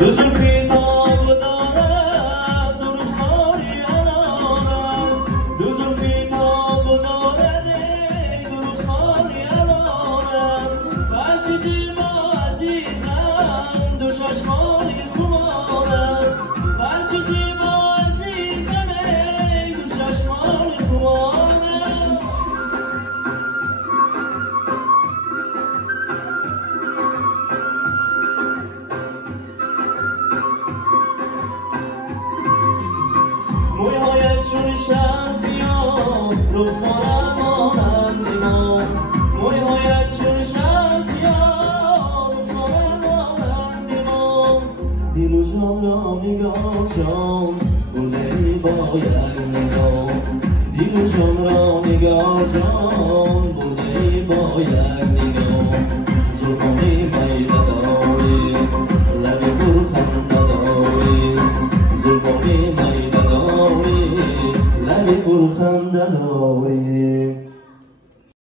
دو زلفی تاب دارد دو رخساری علارد دو زلفی تاب دارد دو رخساری علارد هر چیزی ما عزیزم دو چشمانی خمارد هر چیزی ما عزیزم دو چشمانی خمارد مویهایت چون شمسیان رخسارم مانند امام مویهایت چون شمسیان رخسارم مانند امام دل و جان را نگاه جان برده ای با یک نگاه دل و جان را نگاه جان برده ای با یک نگاه زلفانی میده داری لب پرخنده داری زلفانی میده لب پرخنده داری